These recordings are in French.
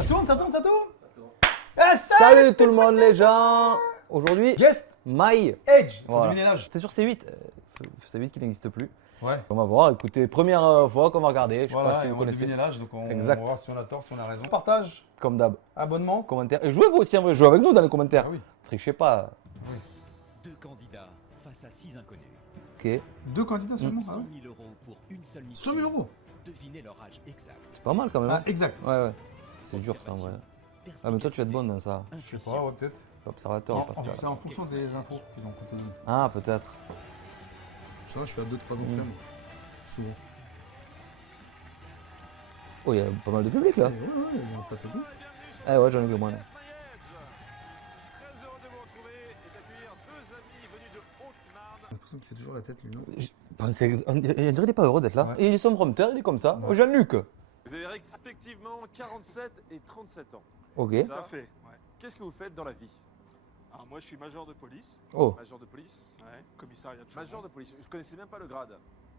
Ça tourne, ça tourne, ça tourne. Salut tout le monde les gens. Aujourd'hui, Guest My Edge. Faut Voilà. deviner l'âge. C'est sur C8. C8 qui n'existe plus. Ouais. On va voir, écoutez, première fois qu'on va regarder. Je sais pas si vous on va connaissez. deviner l'âge, donc on Exact. va voir si on a tort, si on a raison. Partage, Comme d'hab. abonnement. Commentaires. Et jouez vous aussi en vrai, jouez avec nous dans les commentaires. Ah oui. Trichez pas. Deux candidats face à 6 inconnus. Ok. 2 candidats seulement. 100 000 € pour une seule mission. 100 000 euros. Devinez leur âge exact. C'est pas mal quand même. Ah, hein. exact. Ouais, ouais. C'est dur ça en vrai. Ah, mais toi tu vas être bonne dans ça. Je sais pas, ouais, peut-être. Observateur, En- Pascal. C'est en fonction des infos qu'ils vont compter. Ah, peut-être. Ça, je suis à 2-3 ans de thème. Souvent. Oh, il y a pas mal de public là. Ouais, ils ont passé tous. Ah ouais, j'en ai vu moins. là. Très heureux de vous retrouver et d'accueillir deux amis venus de Haute-Marne. J'ai l'impression qu'il fait toujours la tête, lui, non On dirait qu'il n'est pas heureux d'être là. Ouais. Et il est son prompteur, il est comme ça. Ouais. Oh, Jean-Luc. Vous avez respectivement 47 et 37 ans. Ok. Ça, Tout à fait, ouais. Qu'est-ce que vous faites dans la vie? Alors moi je suis major de police, Oh. Major de police. ouais, commissariat de Chaumont. Major de police. Je connaissais même pas le grade.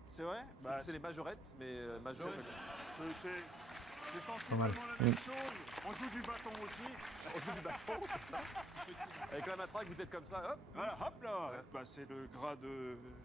C'est vrai bah, C'est les majorettes, mais major. c'est sensiblement la même chose. On joue du bâton aussi. On joue du bâton, c'est ça. Avec la matraque, vous êtes comme ça, hop. Voilà, hop là. Bah, c'est le grade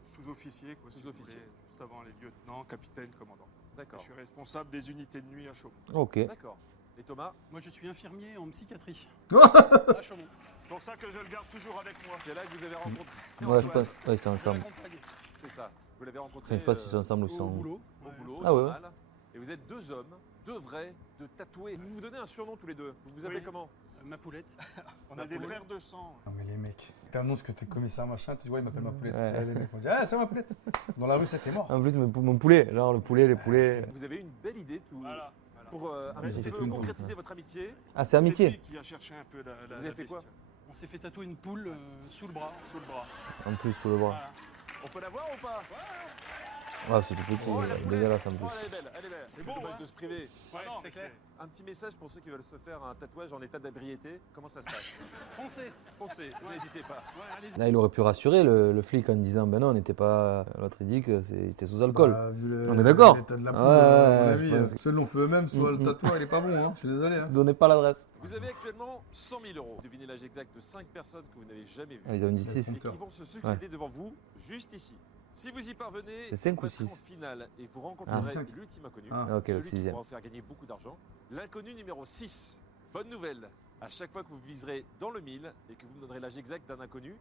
sous-officier, quoi, si vous Sous-officier. voulez, juste avant les lieutenants, capitaine, commandant. Je D'accord. suis responsable des unités de nuit à Chaumont. Ok. D'accord. Et Thomas, Moi, je suis infirmier en psychiatrie. Oh À Chaumont. C'est pour ça que je le garde toujours avec moi. c'est là que vous avez rencontré. Ouais, je Antoine. pense. Ouais, c'est ensemble. Accompagné. C'est ça. Vous l'avez rencontré. Je ne sais pas si c'est ensemble ou Au sans. boulot. Au boulot, Ah ouais, normal. Et vous êtes deux hommes, deux vrais, deux tatoués. Vous vous donnez un surnom tous les deux. Vous vous appelez Oui. comment? Ma poulette. On a des frères de sang. Non, mais les mecs, t'annonces que t'es commissaire machin, tu vois, il m'appelle ma poulette. Ouais. Et les mecs vont dire, ah, c'est ma poulette. Dans la rue, c'était mort. En plus, mon poulet, genre le poulet, les poulets. Vous avez une belle idée tout, Voilà. pour un Mais petit c'est peu tout une concrétiser poule, votre amitié. Ah, c'est C'est amitié. lui qui a cherché un peu la Vous avez fait quoi? bestiole. On s'est fait tatouer une poule sous le bras. Sous le bras. En plus, sous le bras. Voilà. On peut la voir ou pas? Ah, c'est tout petit, Oh, la poulette. dégueulasse en Oh, plus. elle est belle, elle est belle. C'est beau, dommage hein? de se priver. Ouais, non, c'est mais clair. Un petit message pour ceux qui veulent se faire un tatouage en état d'ébriété. Comment ça se passe? Foncez. Foncez, n'hésitez pas. Ouais, allez-y. Là, il aurait pu rassurer le flic en disant ben non, on n'était pas. L'autre il dit que c'était sous alcool. Bah, vu le- On est d'accord. l'état de la Ouais, poule, ouais, à mon ouais, avis, je pense que- ceux l'ont fait eux-mêmes, soit le Mhm. tatouage, il est pas bon, hein. Je suis désolé. Hein. Donnez pas l'adresse. Vous avez actuellement 100 000 €. Devinez l'âge exact de 5 personnes que vous n'avez jamais vues. Ah, ils ont dit 6. Et qui vont se succéder devant vous, juste ici. Si vous y parvenez, C'est cinq vous ou passerez six en finale et vous rencontrerez Ah, cinq. l'ultime inconnu. Ah. Ok, le celui qui 6ème. pourra vous faire gagner beaucoup d'argent. L'inconnu numéro 6. Bonne nouvelle. À chaque fois que vous viserez dans le 1000 et que vous me donnerez l'âge exact d'un inconnu,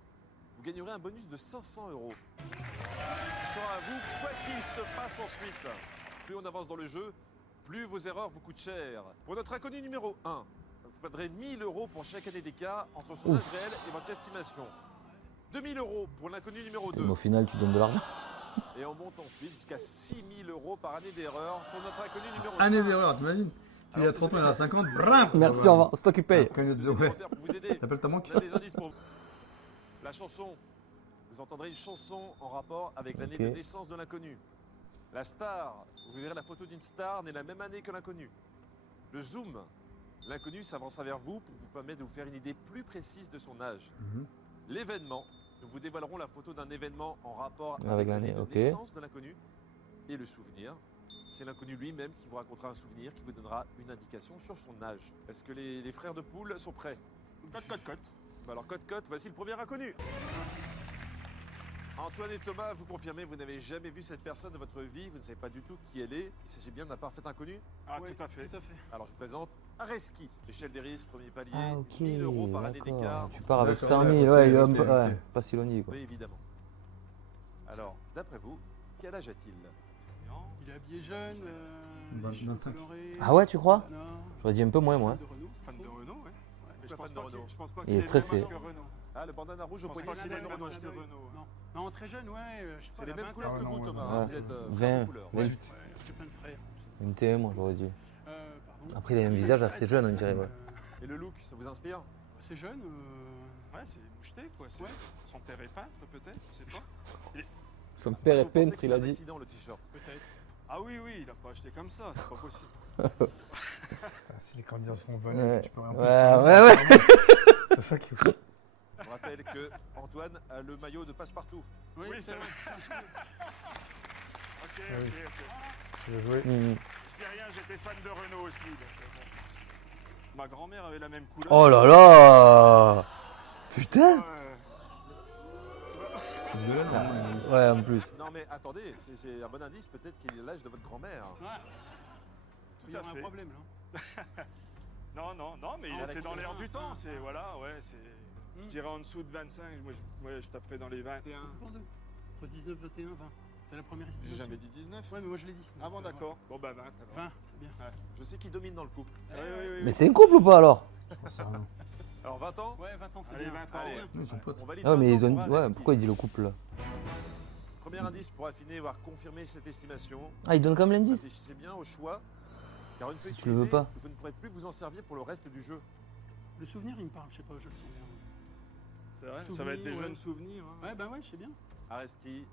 vous gagnerez un bonus de 500 €. Qui sera à vous quoi qu'il se passe ensuite. Plus on avance dans le jeu, plus vos erreurs vous coûtent cher. Pour notre inconnu numéro 1, vous perdrez 1000 € pour chaque année d'écart entre son âge réel et votre estimation. 2000 € pour l'inconnu numéro 2. Mais au final, tu donnes de l'argent. Et on monte ensuite jusqu'à 6000 € par année d'erreur pour notre inconnu numéro 5. Année d'erreur, t'imagines? Tu il y a 30 ans, il y en a 50, bref. Merci, au revoir. C'est toi qui paye. Après, il nous dit, ouais. Commentaire pour vous aider. T'appelles ta banque? On a des indices pour vous. La chanson. Vous entendrez une chanson en rapport avec l'année Ok. de naissance de l'inconnu. La star. Vous verrez la photo d'une star née la même année que l'inconnu. Le zoom. L'inconnu s'avancera vers vous pour vous permettre de vous faire une idée plus précise de son âge. Mhm. L'événement. Nous vous dévoilerons la photo d'un événement en rapport Avec avec l'année, l'année de ok. naissance de l'inconnu. Et le souvenir. C'est l'inconnu lui-même qui vous racontera un souvenir qui vous donnera une indication sur son âge. Est-ce que les frères de poule sont prêts? Cote. Bah alors, cote, voici le premier inconnu. Antoine et Thomas, vous confirmez, vous n'avez jamais vu cette personne de votre vie, vous ne savez pas du tout qui elle est. Il s'agit bien d'un parfait inconnu. Ah, Ouais, tout à fait. Tout à fait. Alors, je vous présente Areski. L'échelle des risques, premier palier, Ah, ok. 1000 € par année D'accord. d'écart. Tu pars avec D'accord, 100 000. ouais, Ouais, il est ok, un peu- ok. ouais, pas si loin dit quoi. Oui, évidemment. Alors, d'après vous, quel âge a-t-il? Il est habillé jeune. Vingt- Les cheveux 25. colorés. Ah ouais, tu crois? Voilà. J'aurais dit un peu moins, moi. Fan de Renault, ça se Fan de trouve. Renault, ouais. Mais je Pourquoi pense fan de pas Renault? je pense pas Il qu'il est ait le même stressé. âge que Renault. Ah, le bandana rouge au Je pense poignet, pas c'est qu'il ait fan le de même Renault. âge que Renault. Non. Non, très jeune, ouais. Je sais pas, C'est les la mêmes vingtaine. couleurs que Ah, vous, non, Thomas. ouais. Vous êtes 20, frères de couleur. 20. Ouais, j'ai plein de frères. 21, moi j'aurais dit. Pardon. Après, il a un visage assez jeune, on dirait. Ouais. Et le look, ça vous inspire? C'est jeune. Ouais, c'est moucheté, quoi. Ouais. Son père est peintre, peut-être, je sais pas. Son père est Vous pensez peintre, que il c'est a un dit. accident, le t-shirt. Peut-être. Ah oui, il a pas acheté comme ça, c'est pas possible. Ah, si les candidats se font venir, Ouais. tu peux rien Ouais. C'est ça qui est fou. Je rappelle que Antoine a le maillot de passe-partout. Oui, Oui, c'est c'est vrai. Ok. Ah oui. Je J'ai joué. Mhm. dis rien, j'étais fan de Renault aussi. Donc, bon. Ma grand-mère avait la même couleur. Oh là là. Putain. C'est pas- C'est violet, normalement. Ouais, en plus. Non mais attendez, c'est un bon indice, peut-être qu'il est l'âge de votre grand-mère. Ouais. Il y à aura un fait. problème là. Non, mais Ah, c'est dans l'air du temps. C'est voilà, ouais, c'est. Je Hmm. dirais en dessous de 25. Moi, je taperais dans les 21. Entre 19, 21, 20. C'est la première estimation. J'ai jamais dit 19. Ouais, mais moi je l'ai dit. Ah bon, Donc, d'accord. Bon, bah 20. alors. 20, c'est bien. Je sais qui domine dans le couple. Oui, oui, oui. Mais c'est un couple ou pas alors? J'en sais rien. Alors 20 ans. Ouais, 20 ans, c'est Allez, bien. 20 ans. Allez. ouais. Ils sont potes. On valide Ah, 20 mais ans ils ont. pour Ouais, Areski. pourquoi il dit le couple là? Premier indice pour affiner, voire confirmer cette estimation. Ah, il donne comme l'indice? Réfléchissez bien au choix, car une fois Si tu le veux utilisé, pas. vous ne pourrez plus vous en servir pour le reste du jeu. Le souvenir, il me parle, je sais pas, je le sens bien. C'est vrai. Ça va être des Souvenirs, jeunes ouais. souvenirs. hein. Ouais, bah ouais, je sais bien. Areski,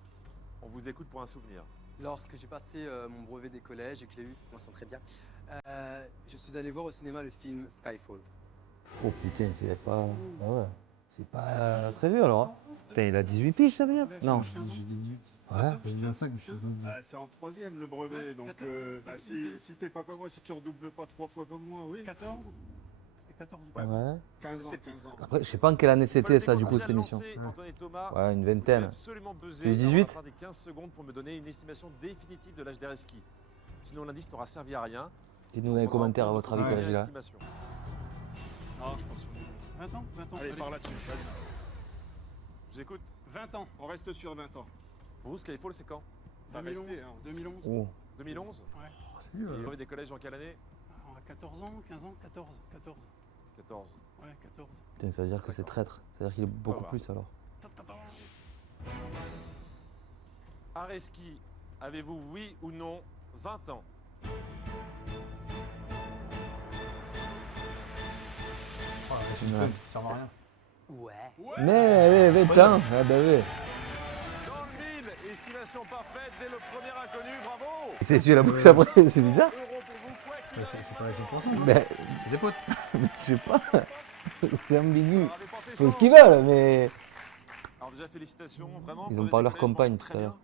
on vous écoute pour un souvenir. Lorsque j'ai passé mon brevet des collèges et que je l'ai eu, on s'en très bien, je suis allé voir au cinéma le film Skyfall. Oh putain, c'est pas. Ah ouais. C'est pas très vieux alors. Hein. Putain, il a 18 piges, ça veut dire? Non. J'ai dit 18. Ouais. J'ai dit 25, mais je suis à 22. Ah, c'est en troisième le brevet, donc bah, si t'es pas comme moi, si tu redoubles pas 3 fois comme moi, oui. 14 C'est 14 Ouais. Ouais. 15 ans. Après, je sais pas en quelle année c'était ça, du coup, cette Fallait-il émission. lancer Antoine et Thomas, Ouais, une vous avez vingtaine. absolument buzzé. Tu veux et on va 18? faire des 15 secondes pour me donner une estimation définitive de l'âge d'Areski. Sinon l'indice n'aura servi à rien. Dites-nous dans les commentaires à votre avis quel âge il a. Estimation. Non, je pense. 20 ans 20 ans. Allez, par là-dessus. Vas-y. Je vous écoute. 20 ans. On reste sur 20 ans. Pour vous, Skyfall, c'est quand? T'as 2011. resté, hein. 2011. Oh. 2011. C'est mieux. Et brevet des collèges en quelle année? On a 14 ans, 15 ans, 14. 14. 14. Ouais, 14. Putain, ça veut dire que c'est traître. Ça veut dire qu'il est beaucoup voir. plus alors. Areski, avez-vous oui ou non 20 ans? Oh, la suspense qui sert à rien. Ouais. Mais, ouais, 20 ans. Ah bah ouais. Dans le mille, estimation parfaite dès le premier inconnu, bravo! C'est tu la bouche après, c'est bizarre. Euro pour vous, quoi qu'il Mais arrive. c'est pas les 100%. Ben, C'est des potes. je sais pas. C'est ambigu. Alors, avez porté Faut ce chance. qu'ils veulent, mais. Alors déjà félicitations, vraiment. Ils ont brevet parlé des leur collèges, compagne mention tout très à l'heure.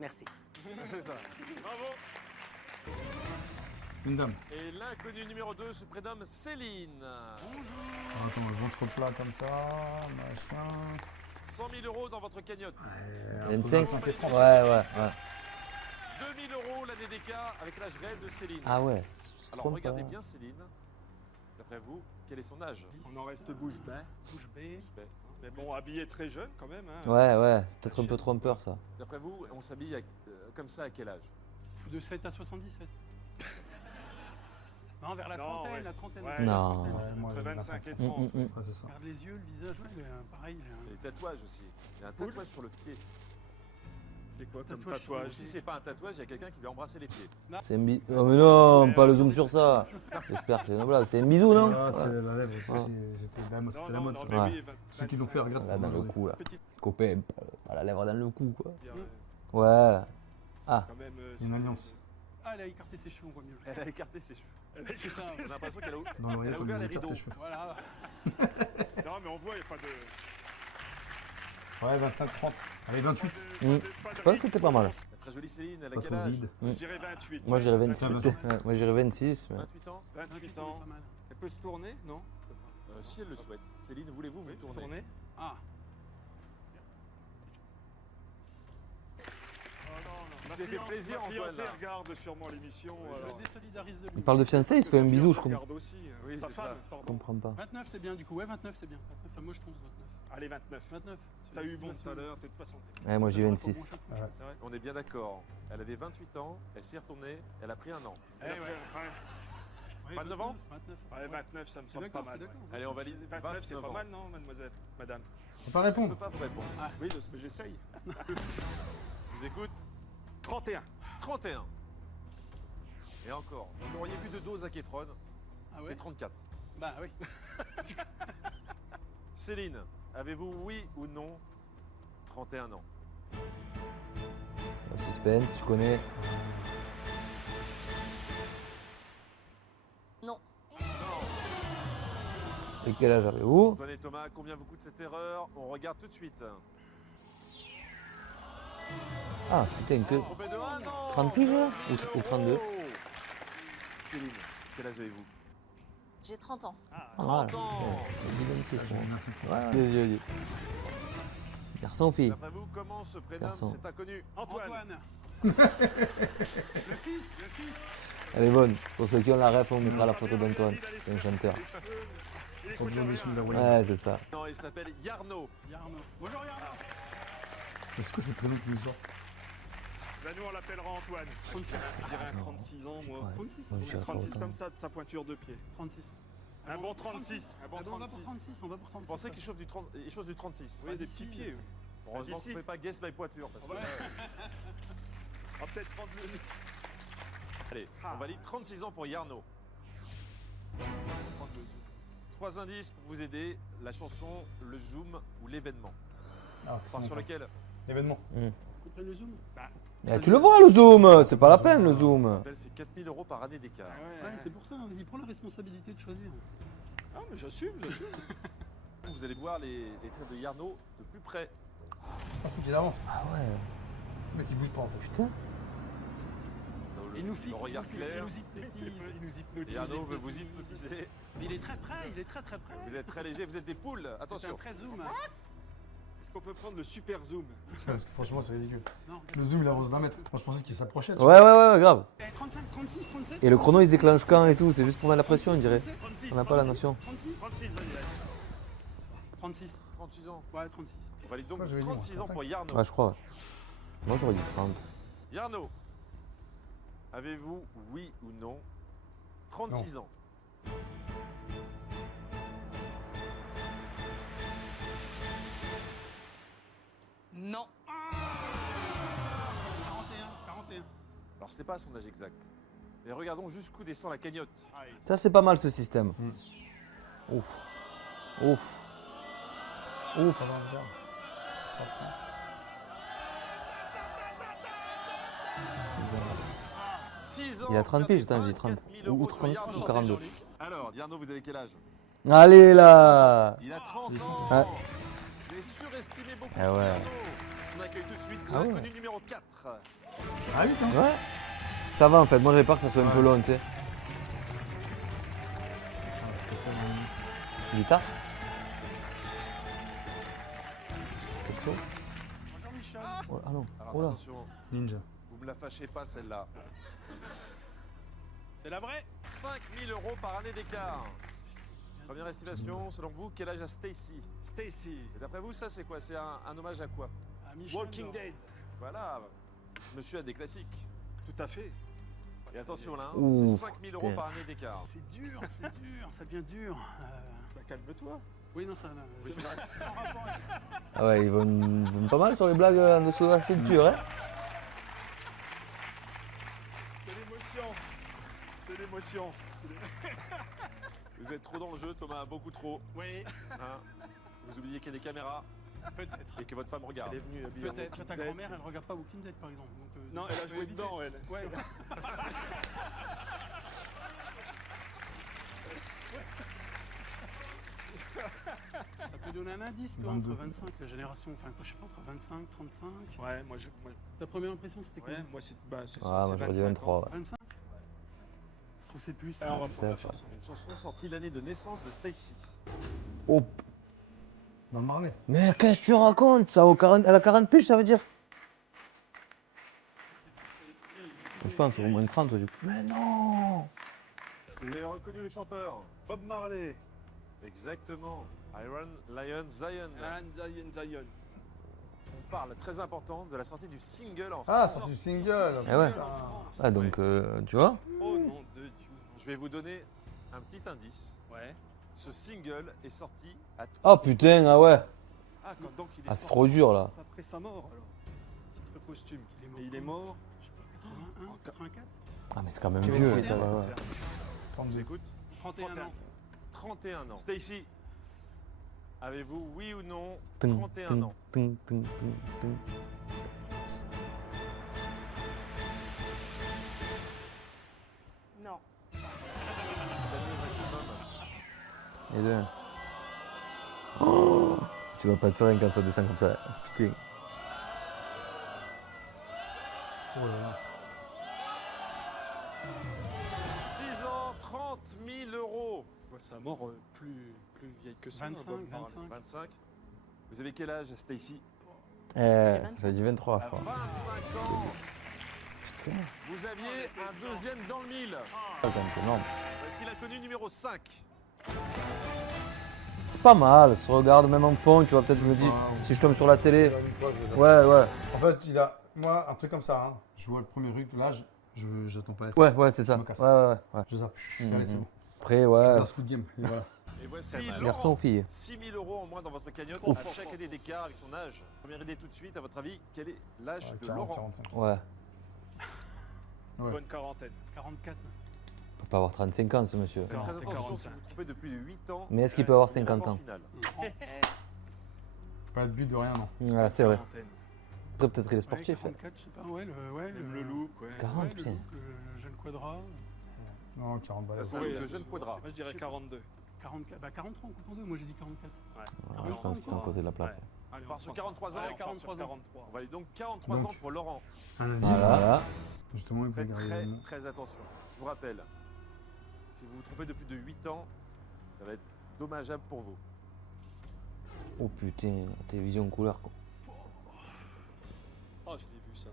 Merci. bien. C'est ça. Bravo. Une dame. Et l'inconnu numéro 2 se prénomme Céline. Oh, attends, le ventre plat comme ça, machin. 100 000 euros dans votre cagnotte. Ouais, 25. entre 25 et 30. Ouais, ouais, ouais. 2 000 euros l'année d'écart avec l'âge réel de Céline. Ah ouais. Alors Trompe regardez pas. bien Céline. D'après vous, quel est son âge? On en reste bouche bée. Bouche B. Mais bon, habillé très jeune quand même. Hein. Ouais, ouais. C'est peut-être un peu trompeur ça. D'après vous, on s'habille comme ça à quel âge? De 7 à 77. Non, vers la Non, trentaine, ouais. la trentaine. Ouais. la Non. trentaine. Ouais, moi, Entre j'ai 25 et 25. 30. Mm, mm, Ouais, c'est ça. Regarde les yeux, le visage, ouais, il est pareil. Il est Et les tatouages aussi. Il y a un Cool. tatouage sur le pied. C'est quoi comme Tatouage sur le tatouage Ou si c'est pas un tatouage, il y a quelqu'un qui lui a embrassé les pieds. C'est un bisou. Oh mais non, pas le zoom sur ça. J'espère que c'est une blague. C'est un bisou, non? Ah, c'est Ouais. la lèvre. Ouais. C'était la Non, c'était la non, mode. non, ça. mais Ouais. oui, Ceux qui l'ont fait, regarde. Là, dans le cou, là. Petite Copain, pas la lèvre dans le cou, quoi. pierre, Ouais. Ah. quand même. Une alliance. Ah, elle a écarté ses cheveux, on voit mieux. Elle a écarté ses cheveux. C'est ça. On a l'impression qu'elle a, Dans l'oreillette, a on ouvert lui les écarte rideaux. les cheveux. Voilà. Non, mais on voit, il n'y a pas de. Ouais, 25-30. Allez, 28. Je pense que t'es pas mal. La très jolie Céline, elle a Pas quel trop âge? vide. Je dirais 28. Moi, j'irais 26. Ça va. Ouais, moi, j'irais 26. Mais... 28 ans? 28 ans. ans. Pas mal. Elle peut se tourner, non Si elle le souhaite. Céline, voulez-vous vous tourner? Ah, Il s'est fait plaisir, Ma fiancée Antoine, là. regarde sûrement l'émission. je alors. me désolidarise de lui. Il parle de fiancé, il se fait un bisou, je regarde aussi. Oui, Sa c'est femme, ça. pardon. comprends pas. 29, c'est bien, du coup. Ouais, 29, c'est bien. 29, enfin, moi, je pense 29. Allez, 29. 29. T'as eu bon tout à l'heure, t'es de toute façon. Ouais, moi, j'ai J'aurais 26. pas bon chaque fois. Ouais. C'est vrai. On est bien d'accord. Elle avait 28 ans, elle s'est retournée, elle a pris un an. Eh ouais. Ouais, 29 ans 29. Ouais, 29, ça me C'est semble pas d'accord, mal. c'est d'accord. Allez, on valide 29, c'est 29 pas ans. mal, non, mademoiselle Madame On peut pas Je ne répondre. peux pas vous répondre. Oui, mais j'essaye. Je vous écoute. 31. 31. Et encore, vous n'auriez vu de dos à Efron, Ah et ouais 34. Bah oui. Céline, avez-vous oui ou non 31 ans? Le suspense, tu connais. Non. Et quel âge avez-vous? Antoine et Thomas, combien vous coûte cette erreur? On regarde tout de suite. Ah, putain, que. Trompé de un an. 30 piges, là ou 32? Céline, quel âge avez-vous? J'ai 30 ans. 30 ans. Dis 26, J'ai moi. un article. Ouais, des yeux. Garçon ou fille? D'après vous, comment se prénomme Garçon. cet inconnu? Antoine. Le fils, le fils. Elle est bonne. Pour ceux qui ont la ref, on mettra la photo d'Antoine. C'est un chanteur. Bonjour, les sous, la voyez. Ouais, c'est ça. Non, il s'appelle Yarno. Yarno. Bonjour Yarno. Mais c'est quoi ces prénoms qui nous sortent? Là, nous, on l'appellera Antoine. 36. Je dirais un 36 ans, moi. Ouais. 36. Moi, je Ouais, dirais 36 autant. comme ça, de sa pointure de pied. 36. Un bon 36. Un bon Ah bon, on va pour 36. 36. On va pour Vous 36. pensez qu'il chauffe du 30, il chauffe du 36? Oui, des d'ici. petits pieds. Heureusement que vous d'ici. ne pouvez pas guess my poiture. Parce que, Ouais. On va peut-être prendre le. allez, Ah. on valide 36 ans pour Yarno. Prendre le zoom. 3 indices pour vous aider, la chanson, le zoom ou l'événement. Ah, Par sur lequel? Événement. Vous prenez le zoom? Eh, tu le vois le zoom, c'est pas la peine le Je zoom. rappelle, c'est 4000 € par année d'écart. Ouais, c'est pour ça. Vas-y, prends la responsabilité de choisir. Ah, mais j'assume, j'assume. Vous allez voir les traits de Yarno de plus près. Ah, faut qu'il avance. Ah ouais, Le mec, il bouge pas en fait. putain. Dans Il nous fixe, le regard il nous fixe, clair. il nous hypnotise. Il nous hypnotise. Et Yarno veut vous hypnotiser. Mais il est très près, il est très très près. Vous êtes très léger, vous êtes des poules. C'est un Attention. très zoom. Est-ce qu'on peut prendre le super zoom? Parce que franchement, c'est ridicule. Non, Le zoom, il avance d'un mètre. Moi, je pensais qu'il s'approchait. tu Ouais, ouais, ouais, grave. 35, 36, 37. Et le chrono il se déclenche quand et tout, c'est juste pour mettre la pression, on dirait. 36. On n'a pas la notion. 36. 36, vas-y. 36. 36 ans. Ouais, 36. On valide donc Moi, j'avais dit, moi, 36 ans pour Yarno. Ouais, je crois. Ouais. Moi j'aurais dit 30. Yarno, avez-vous, oui ou non, 36 ans? Non. 41. Alors ce n'est pas son âge exact. Mais regardons jusqu'où descend la cagnotte. Ça c'est pas mal ce système. Ouf. Ouf. Ouf. Ça va, regarde. Ça va. 6 ans. Il a 30 piges, attends, j'ai 24 30. 000 Ou € sur 30 Yarno. ou 42. Alors, Yarno, vous avez quel âge? Allez là. Il a 30 ans. Ouais. Mais surestimé beaucoup. Ah ouais. Yarno. On accueille tout de suite Ah ouais. l'inconnu numéro 4. Ah oui, hein. Ouais. Ça va en fait, moi j'avais peur que ça soit un peu long, tu sais. Guitare. C'est chaud. Bonjour Michel. Oh, ah non. Alors Oh là. attention, Ninja. vous me la fâchez pas celle-là. C'est la vraie. 5 000 € par année d'écart. Première estimation, selon vous, quel âge a Stacy? Stacy. Et d'après vous, ça c'est quoi? C'est un hommage à quoi? À Michel. Walking Dead. Voilà, monsieur a des classiques. Tout à fait. Et attention là, hein, Ouh, c'est 5 000 € putain. par année d'écart. C'est dur, ça devient dur. Bah, calme-toi. Oui, non, ça. Oui, C'est ça- sans rapport. Ah ouais, ils vont pas mal sur les blagues en dessous, assez dur, hein. C'est l'émotion. C'est l'émotion. Vous êtes trop dans le jeu, Thomas, beaucoup trop. Oui, hein. Vous oubliez qu'il y a des caméras peut-être. et que votre femme regarde. Elle est venue habillée en Peut-être. Walking Ta Dead. grand-mère, elle regarde pas Walking Dead par exemple. Donc, Non, donc, elle a tu peux joué éviter. dedans, elle. Ouais, ouais. Ça peut donner un indice, toi, entre 22. 25, la génération, enfin, quoi, je sais pas, entre 25, 35. Ouais, Ta première impression, c'était quoi ouais, moi c'est bah, c'est Ah, moi c'est j'aurais dit 25 ans. 23. Ouais. 25. Je trouve c'est plus Ah, ça. On va prendre la peut-être. chanson. Une chanson sortie l'année de naissance de Stacy. Oh. Dans le Marais. Mais qu'est-ce que tu racontes ça, elle a 40 piges, ça veut dire? Je pense, au moins 30 du coup. Mais non. Vous avez reconnu le chanteur? Bob Marley. Exactement. Iron Lion Zion. Zion. On parle, très important, de la sortie du single en Ah, sortie. c'est du single. Eh ouais. France. Ah donc, tu vois? Oh nom de Dieu. Je vais vous donner un petit indice. Ouais. Ce single est sorti à Oh putain, ah ouais. Ah, donc il est Ah, c'est sorti trop dur là. après sa mort alors. Titre posthume. Et il est quand mort. Je sais pas, 81, 84. Ah, mais c'est quand même Tu vieux. veux ouais, ouais. On vous écoute. 31 ans. 31 ans. Stacy, avez-vous, oui ou non, Tung, 31 tung, ans? tung, tung, tung, tung. Non. L'année maximum. Les deux. Oh, tu dois pas être serein quand ça descend comme ça. Putain. Oh là là. 6 ans, 30 000 €. sa mort plus vieille que ça. 25, Bob Marley. 25. 25. Vous avez quel âge, Stacy? J'ai dit 23, À je crois. 25 ans, Putain, vous aviez un deuxième dans le mille. quand même, c'est énorme. Voici l'inconnu numéro 5. C'est pas mal, se regarde même en fond, tu vois, peut-être je me dis, Waouh. si je tombe sur la télé. Une fois, je les ai- Ouais, En fait, il a. Moi, un truc comme ça, hein. Je vois le premier truc, là, j'attends pas. ouais, c'est ça. Je me casse. Ouais. Je zappe. Mhm. Allez, c'est bon. Après, Je ouais, lance Squid Game. Et voilà. Et voici garçon Laurent. ou fille. 6 000 € en moins dans votre cagnotte Ouf. à chaque année d'écart avec son âge. Première idée tout de suite, à votre avis, quel est l'âge de 40, Laurent? 45. Ouais, Ouais. Bonne quarantaine. 44. il peut pas avoir 35 ans ce monsieur. Faites très 40, attention si 45. vous trompez de plus de 8 ans. Mais est-ce qu'il peut avoir vous n'irez 50 pas en ans? finale. Pas de but de rien, non. Ouais, c'est vrai. Quarantaine. Après, peut-être il est Ouais, sportif. 44, je sais pas, ouais, Même le look, ouais. 40, ouais, le putain. look, le jeune quadra. Non, 40 balles. Ça, c'est Oui, le jeune quadra. Moi, je dirais 42. 44, bah 43 en coupant 2, moi j'ai dit 44. Ouais, je pense qu'ils sont causés de la plaque. Allez, On part sur 43 ans. Allez, On part sur 43 ans. 43. On va aller donc 43 ans Donc. pour Laurent. Un indice. Voilà. Justement, il faut Faites garder très, le nom. très attention. Je vous rappelle, si vous vous trompez de plus de 8 ans, ça va être dommageable pour vous. Oh putain, la télévision couleur quoi. Oh, je l'ai vu ça.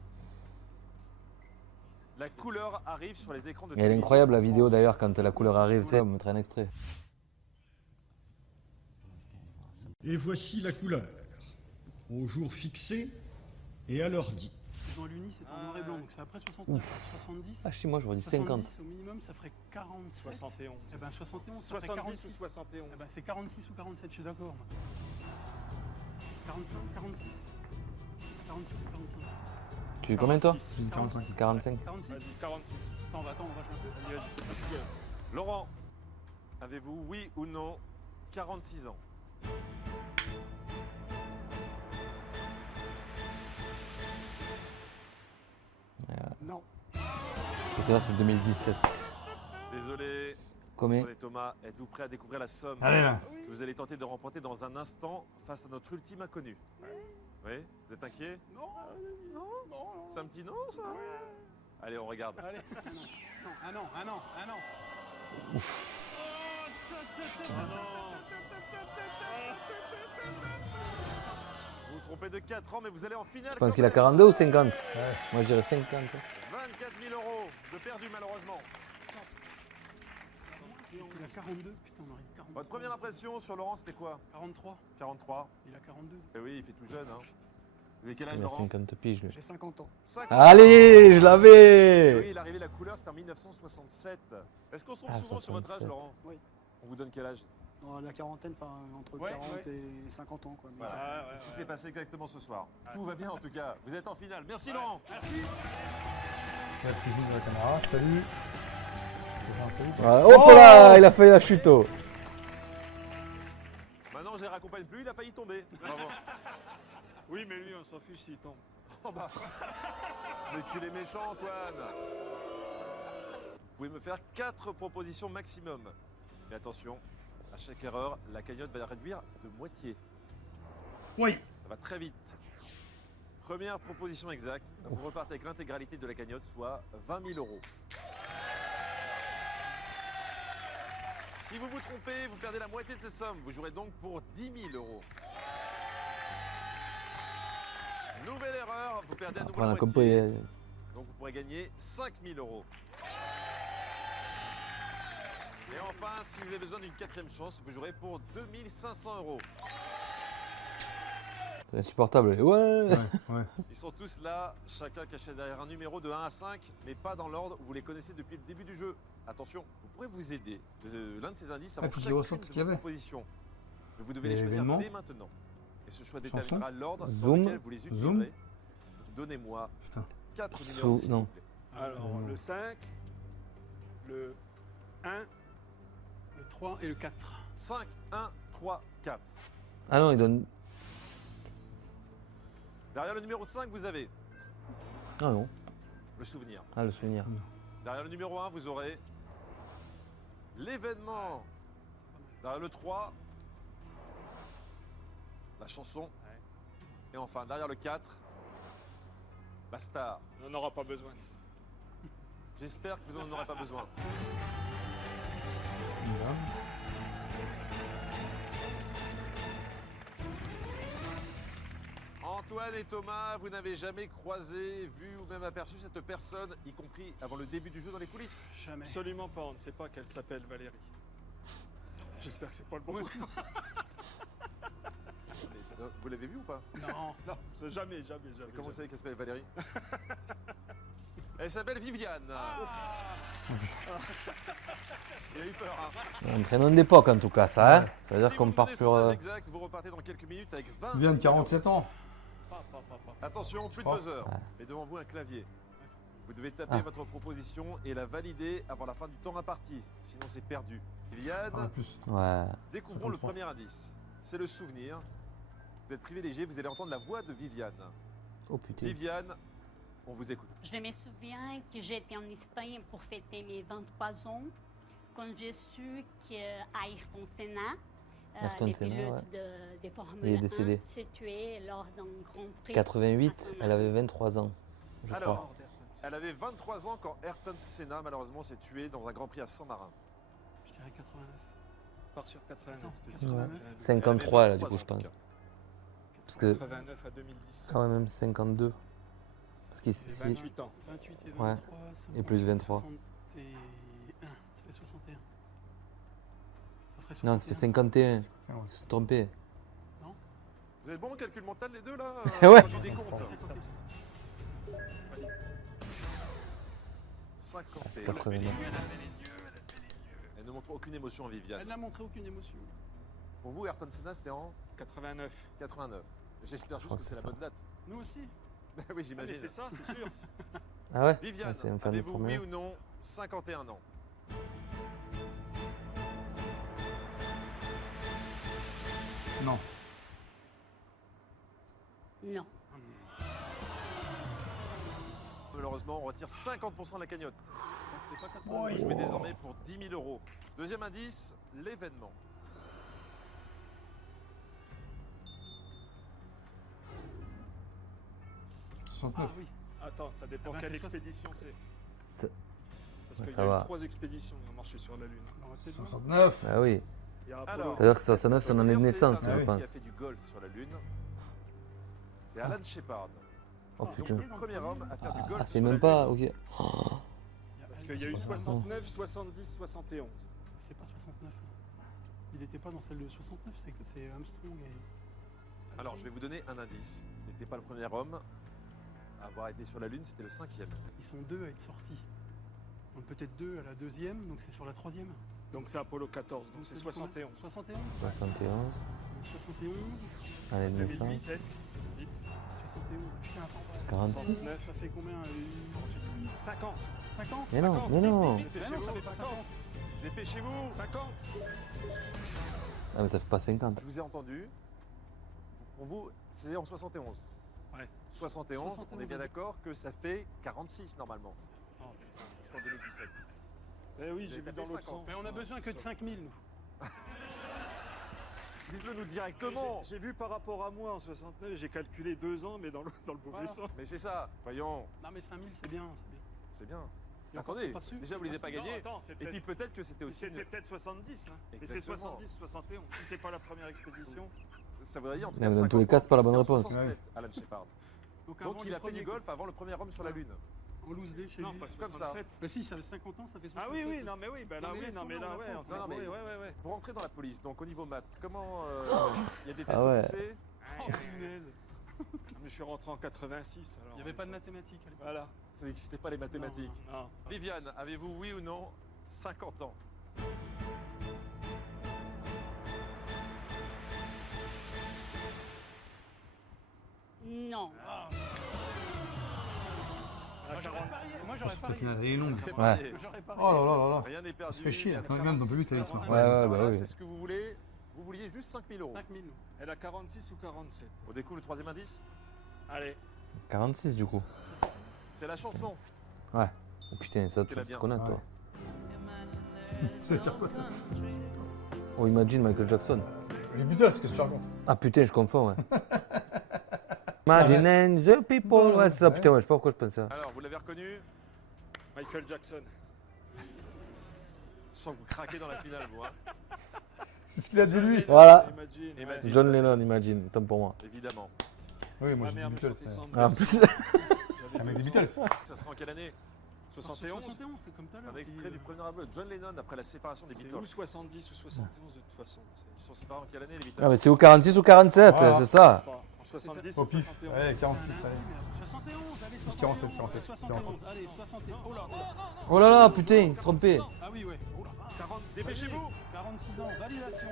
La couleur arrive sur les écrans de Et elle est télévision incroyable la en vidéo France. d'ailleurs quand la couleur arrive, tu sais, on mettrait un extrait. Et voici la couleur, au jour fixé et à l'heure dit. Ils ont l'uni, c'est en noir et blanc, donc c'est après 69, 70. Ah, si moi j'aurais dit 50. 70 au minimum, ça ferait 47. 71. Eh ben 71, ça ferait 70 ou 46. 71. Eh ben c'est 46 ou 47, je suis d'accord. moi. 45, 46. 46 ou 45. Tu dis combien toi 46. 45. 45. 46. Vas-y, 46. Attends, on va jouer un peu. Vas-y. Laurent, avez-vous, oui ou non, 46 ans? Non. C'est là, c'est 2017. Désolé. Combien Attendez, Thomas, êtes-vous prêt à découvrir la somme Allez, là. que vous allez tenter de remporter dans un instant face à notre ultime inconnu? Oui. Vous êtes inquiet? Non. Non. C'est un petit non, ça? Allez, on regarde. Allez. Un an. Vous vous trompez de 4 ans, mais vous allez en finale. Je pense quand qu'il a même. 42 ou 50. Moi je dirais 50. 24 000 € de perdu, malheureusement. Il a 42, putain, on aurait dit 43. Votre première impression sur Laurent, c'était quoi? 43, 43. il a 42. Eh oui, il fait tout jeune. Hein. Vous avez quel âge, Il a Laurent? 50 piges lui. J'ai 50 ans. 5 Allez, je l'avais. Oui, l'arrivée de la couleur, c'était en 1967. Est-ce qu'on se trompe Ah, souvent sur votre âge, 67. Laurent? Oui. On vous donne quel âge? La quarantaine, enfin entre Ouais, 40 ouais. et 50 ans quoi. Mais Voilà, c'est ce qui s'est passé exactement ce soir. Tout va bien en tout cas. Vous êtes en finale. Merci Laurent. Merci. La cuisine de la caméra. Salut. Salut. Voilà. Hop là, il a fait la chute. Oh. Maintenant, je les raccompagne plus, il a failli tomber. Bravo. Oui, mais lui, on s'en fiche s'il tombe. Oh bah. Mais qu'il est méchant, Antoine. Vous pouvez me faire 4 propositions maximum. Mais attention, à chaque erreur, la cagnotte va la réduire de moitié. Oui. Ça va très vite. Première proposition exacte, vous repartez avec l'intégralité de la cagnotte, soit 20 000 €. Si vous vous trompez, vous perdez la moitié de cette somme. Vous jouerez donc pour 10 000 €. Nouvelle erreur, vous perdez à nouveau Après, on la a moitié. compris. Donc vous pourrez gagner 5 000 €. Et enfin, si vous avez besoin d'une 4e chance, vous jouerez pour 2 500 €. C'est insupportable. Ouais. Ouais. Ils sont tous là, chacun caché derrière un numéro de 1 à 5, mais pas dans l'ordre où vous les connaissez depuis le début du jeu. Attention, vous pourrez vous aider de l'un de ces indices avant faut qu'il chacune ressorte de ce qu'il y vos avait. propositions. Mais vous devez Et les choisir événements. dès maintenant. Et ce choix Chanson. déterminera l'ordre dans Zoom. lequel vous les utiliserez. Zoom. Donc, donnez-moi Putain. 4 numéros, s'il non. vous plaît. Alors, Non. le 5, le 1, Le 3 et le 4. 5, 1, 3, 4. Ah non, il donne. Derrière le numéro 5, vous avez Ah non. le souvenir. Ah le souvenir. Derrière le numéro 1, vous aurez l'événement. Derrière le 3, la chanson. Et enfin, derrière le 4, la star. on n'aura pas besoin de ça. J'espère que vous n'en aurez pas besoin. Antoine et Thomas, vous n'avez jamais croisé, vu ou même aperçu cette personne, y compris avant le début du jeu dans les coulisses? Jamais. Absolument pas, on ne sait pas qu'elle s'appelle Valérie. J'espère que c'est pas le bon. Mais vous l'avez vu ou pas? Non. Non, c'est jamais. Comment vous savez qu'elle s'appelle Valérie? Elle s'appelle Viviane. Il a eu peur. Hein. C'est un prénom d'époque en tout cas, ça. Hein, ça veut dire Si qu'on vous part donnez sur. son âge exact, vous repartez dans quelques minutes avec 20. Il vient de 47 ans. Attention, plus de Oh. 2 heures. Mais devant vous un clavier. Vous devez taper Ah. votre proposition et la valider avant la fin du temps imparti. Sinon c'est perdu. Viviane, En plus. Ouais. découvrons le 53. premier indice. C'est le souvenir. Vous êtes privilégié, vous allez entendre la voix de Viviane. Oh putain. Viviane, on vous écoute. Je me souviens que j'étais en Espagne pour fêter mes 23 ans quand j'ai su qu'Ayrton Senna, Ayrton le Senna, pilote de Formule Il est 1, décédé. s'est tué lors d'un Grand Prix. 88, elle avait 23 ans, je crois. Alors, elle avait 23 ans quand Ayrton Senna malheureusement s'est tué dans un Grand Prix à Saint-Marin. Je dirais 89. Part sur 89. Attends, je te dis. 89. 53 Elle là, avait du coup, 23 je ans, en tout pense. cas. Parce que. 89 à 2017. Ah ouais, même 52. Parce qu'il C'est si- 28 ans. 28 et Ouais. 23. ça Et fait plus 23. 61. Ça fait 61. Ça ferait Non, ça fait 61. 51. Putain, ouais. Je suis trompé. Vous êtes bon en calcul mental les deux là Ouais. Quand on décompte. C'est quoi comme ça? 51. 89. Elle ne montre aucune émotion, Viviane. Elle n'a montré aucune émotion. Pour vous, Ayrton Senna, c'était en 89. 89. J'espère juste crois que que c'est la c'est bonne date. Nous aussi. Oui, Ah, mais j'imagine. c'est ça, c'est sûr. Ah ouais Viviane, Ah, c'est un fan de avez-vous Formule oui 1. ou non 51 ans? Non. Non. Malheureusement, on retire 50% de la cagnotte. C'était pas 89. Vous jouez désormais pour 10 000 euros. Deuxième indice, l'événement. Ah 69. oui. Attends, ça dépend Ah ben, quelle c'est ça. expédition c'est. C'est- Parce Ouais, qu'il y ça a va. eu 3 expéditions qui ont marché sur la Lune. On va peut-être voir. 69. Ah oui. Il y a Alors, Apollo. C'est-à-dire que 69, c'est son année de C'est naissance, un je homme pense. qui a fait du golf sur la Lune. C'est Alan Shepard. Oh Donc, putain. le premier homme à faire du golf Ah, c'est sur même la pas. Lune. Ok. Oh, Parce qu'il y a eu 69, 70, 71. C'est pas 69. Il n'était pas dans celle de 69, c'est que c'est Armstrong et. Alors, je vais vous donner un indice. Ce n'était pas le premier homme à avoir été sur la Lune, c'était le 5e. Ils sont deux à être sortis. Donc peut-être deux à la deuxième, donc c'est sur la troisième. Donc c'est Apollo 14, donc c'est 71. 71. 71. 71. Année de naissance. 2017, vite. 71. Putain, attends. 46. 69, ça fait combien 50. 50. Mais non, 50, mais vite, non. vite, vite, Mais non, ça fait pas 50. 50. Dépêchez-vous. 50. Ah, mais ça fait pas 50. Je vous ai entendu. Pour vous, c'est en 71. Ouais. 71, on 71, est bien oui. d'accord que ça fait 46 normalement. Oh putain. Jusqu'en 2017. Eh oui, Vous j'ai avez vu tapé dans l'autre 50. sens. Mais on a besoin que de 5000, nous. Dites-le nous directement. J'ai vu par rapport à moi en 69, j'ai calculé 2 ans, mais dans le mauvais Voilà. sens. Mais c'est ça. Voyons, Non, mais 5000, c'est bien. C'est bien. c'est bien. Et encore, Attendez, c'est pas sûr, déjà vous c'est les avez pas sûr. gagnés. Non, attends, c'est Et peut-être puis peut-être que c'était aussi. c'était peut-être 70. Hein. Mais c'est Exactement. 70 ou 71. Si c'est pas la première expédition. Ça voudrait dire en tout Non, cas mais dans tous les 50 cas, c'est pas la bonne ans, réponse. c'était en 67, Alan Shepard. Donc, avant Donc il le a fait du premier, golf avant le premier homme sur la Lune. En loose day chez Non, lui. pas Comme ça. 67. Bah si, ça fait 50 ans, ça fait 67. Ah oui, oui, non, mais oui, bah là, Non, mais oui, laissons non, mais dans là, la ouais, force. on s'en Non, non, mais- ouais. Pour entrer dans la police, donc au niveau maths, comment il y a des tests Ah ouais. poussés. Oh, punaise. Je suis rentré en 86. Alors, Il n'y avait pas de mathématiques à l'époque. Voilà. Ça n'existait pas les mathématiques. Non. Viviane, avez-vous oui ou non 50 ans? Non. À 46 ans. Moi, j'aurais Au parié. final, elle est longue. Ouais. J'aurais parié. Oh là là là là. Rien n'est perdu. Ça fait chier, il y a attends, même dans 46 Blue, t'as ou dit, 47. Ouais, ouais, bah Voilà, oui. C'est ce que vous voulez. Vous vouliez juste 5 000 euros. 5000, nous. Elle a 46 ou 47. On découvre le troisième indice. Allez. 46 du coup. C'est la chanson. Ouais. Oh putain, ça, Tu l'as tu bien. connais, toi. Ouais. C'est dire quoi ça? Oh, imagine Michael Jackson. Les Beatles, qu'est-ce que tu racontes? Ah putain, je confonds, ouais. Imagine the people. Ouais, c'est ça, putain, ouais, je sais pas pourquoi je pensais ça. Alors, vous l'avez reconnu? Michael Jackson. Je sens que vous craquez dans la finale, vous. Hein. C'est ce qu'il a dit lui. Voilà. Imagine. Imagine. ouais. John Lennon, imagine, tant pour moi. Évidemment. Oui, moi Ah j'ai dit merde, Beatles. chanter Sandman. Ah, en plus. C'est un mec des Beatles. Ça sera en quelle année 71. 71, c'est comme tout à C'est l'heure. un extrait du premier album de John Lennon après la séparation des C'est Beatles. ou 70 ou 71 de toute façon. Ils sont séparés en quelle année les Beatles? Ah, mais c'est ou 46 ou 47, Ah. c'est ça. En 70 Au ou pif. 71. Allez, 46, allez. 71, allez, 47, 71, allez, 71. Oh là, Oh là là, putain, il s'est trompé. ah oui, ouais. Oh la vache. 40, dépêchez-vous. 46 ans, validation.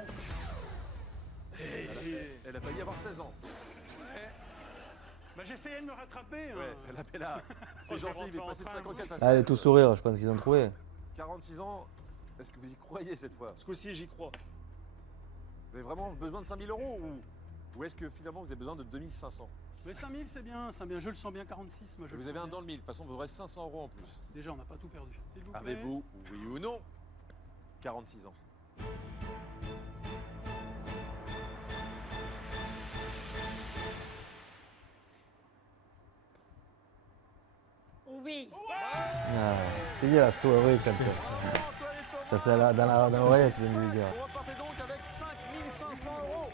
Elle a failli avoir 16 ans. Bah, j'essayais de me rattraper. hein. Ouais, elle appelle là. C'est Oh, je vais gentil, il est rentrer passé de en train, 54 à 16. Allez, tout sourire, je pense qu'ils ont trouvé. 46 ans, est-ce que vous y croyez cette fois? Ce coup-ci, j'y crois. Vous avez vraiment besoin de 5000 euros ou est-ce que finalement vous avez besoin de 2500? Mais 5000, c'est bien, je le sens bien, 46. Moi, je Vous le avez sens un bien. dans le mille, de toute façon vous aurez 500 euros en plus. Déjà, on n'a pas tout perdu. S'il vous plaît. Avez-vous, oui ou non, 46 ans? Oui. Ah, c'est dit la souris quand même. Ça c'est dans l'oreillette, c'est lui dire. Vous repartez donc avec 5500 euros.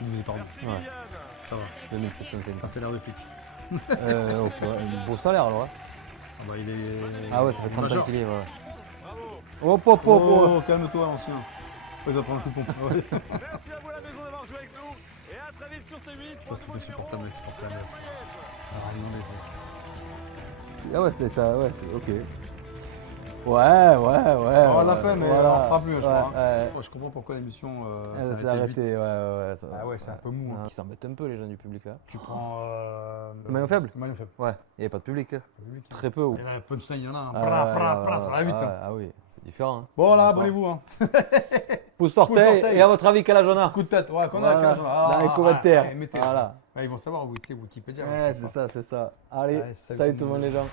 Divisé par 2. Merci Ouais. Liliane. Ça va. 2705. Un salaire de flic. Un beau salaire alors. Hein. Ah bah il est. Ah ouais, ça fait 30 ans major. qu'il est. Ouais. Bravo. Hop, hop, hop, hop. Oh, calme-toi, ancien. Il va prendre un coup de pompe. Ouais. Merci à vous à la maison d'avoir joué avec nous. Et à très vite sur C8 pour un c'est nouveau numéro insupportable, de insupportable. Casse Voyage. Ah, regardez ça. Ah ouais, c'est ça, ouais, c'est ok. Ouais, ouais. On l'a fait, mais voilà. on fera plus, je crois. Ouais. Je comprends pourquoi l'émission Elle s'est s'est arrêtée, ouais. Ça, Ah ouais, c'est un peu mou, hein. Ils s'embêtent un peu les gens du public là. Tu prends. Le maillon faible Le maillon faible. Ouais, il n'y avait pas de public. Hein. Le public, Très peu. Et là, punchline, il y en a un. Ah, Ça va vite. hein. Ah oui, c'est différent. Hein. Bon, là, D'accord. abonnez-vous. Hein. Pouce orteil, orteil. et à votre avis, quel âge on a Coup de tête. Ouais, qu'on a Voilà. quel âge on a. Dans les commentaires. allez, mettez. Voilà. Ouais, ils vont savoir où était Wikipédia. Ouais, c'est ça. Allez, Ouais, salut tout le monde les gens.